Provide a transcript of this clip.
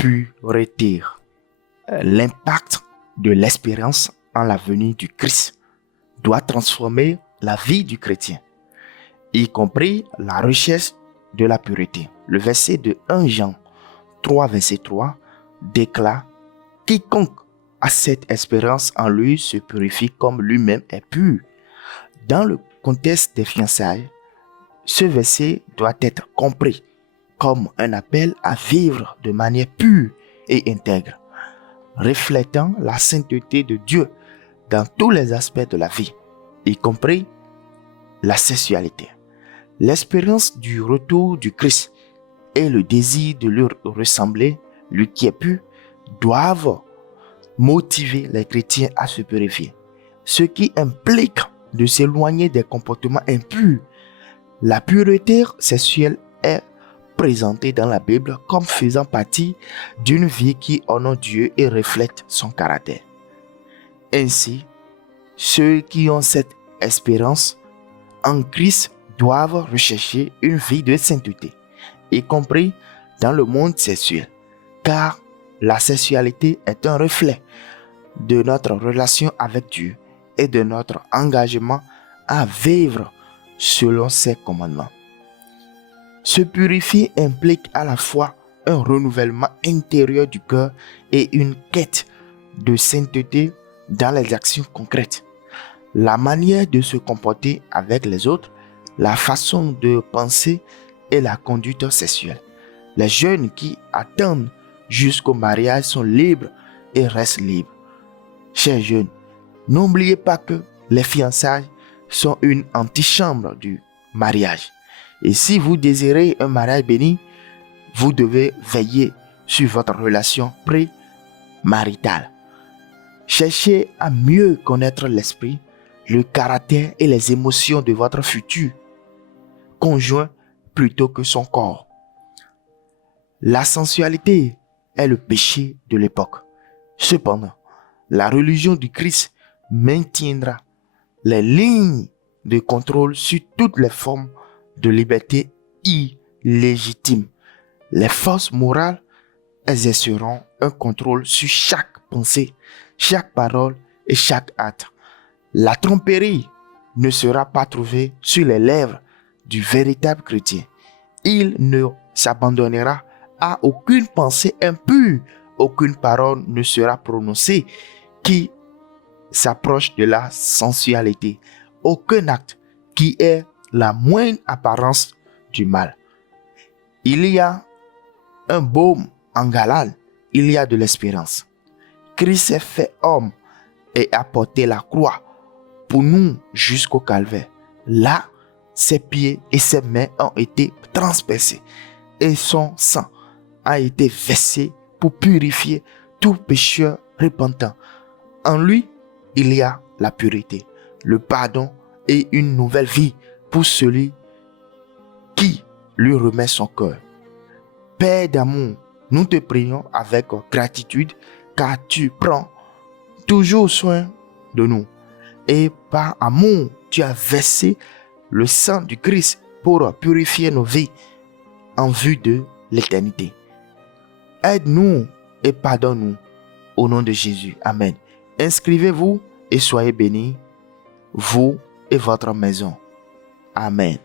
pureté. L'impact de l'espérance en la venue du Christ doit transformer la vie du chrétien, y compris la recherche de la pureté. Le verset de 1 Jean 3, verset 3 déclare « Quiconque a cette espérance en lui se purifie comme lui-même est pur ». Dans le contexte des fiançailles, ce verset doit être compris comme un appel à vivre de manière pure et intègre, reflétant la sainteté de Dieu dans tous les aspects de la vie, y compris la sexualité. L'espérance du retour du Christ et le désir de lui ressembler, lui qui est pur, doivent motiver les chrétiens à se purifier, ce qui implique de s'éloigner des comportements impurs. La pureté sexuelle est présentée dans la Bible comme faisant partie d'une vie qui honore Dieu et reflète son caractère. Ainsi, ceux qui ont cette espérance en Christ doivent rechercher une vie de sainteté, y compris dans le monde sexuel, car la sexualité est un reflet de notre relation avec Dieu et de notre engagement à vivre selon ses commandements. Se purifier implique à la fois un renouvellement intérieur du cœur et une quête de sainteté dans les actions concrètes. La manière de se comporter avec les autres, la façon de penser et la conduite sexuelle. Les jeunes qui attendent jusqu'au mariage sont libres et restent libres. Chers jeunes, n'oubliez pas que les fiançailles sont une antichambre du mariage. Et si vous désirez un mariage béni, vous devez veiller sur votre relation pré-maritale. Cherchez à mieux connaître l'esprit, le caractère et les émotions de votre futur conjoint plutôt que son corps. La sensualité est le péché de l'époque. Cependant, la religion du Christ maintiendra les lignes de contrôle sur toutes les formes de liberté illégitime. Les forces morales exerceront un contrôle sur chaque pensée, chaque parole et chaque acte. La tromperie ne sera pas trouvée sur les lèvres du véritable chrétien. Il ne s'abandonnera à aucune pensée impure, aucune parole ne sera prononcée qui s'approche de la sensualité, aucun acte qui ait la moindre apparence du mal. Il y a un baume en Galate, il y a de l'espérance. Christ s'est fait homme et a porté la croix pour nous jusqu'au calvaire. Là, ses pieds et ses mains ont été transpercés et son sang a été versé pour purifier tout pécheur repentant. En lui, il y a la pureté, le pardon et une nouvelle vie pour celui qui lui remet son cœur. Père d'amour, nous te prions avec gratitude car tu prends toujours soin de nous. Et par amour, tu as versé le sang du Christ pour purifier nos vies en vue de l'éternité. Aide-nous et pardonne-nous au nom de Jésus. Amen. Inscrivez-vous et soyez bénis, vous et votre maison. Amen.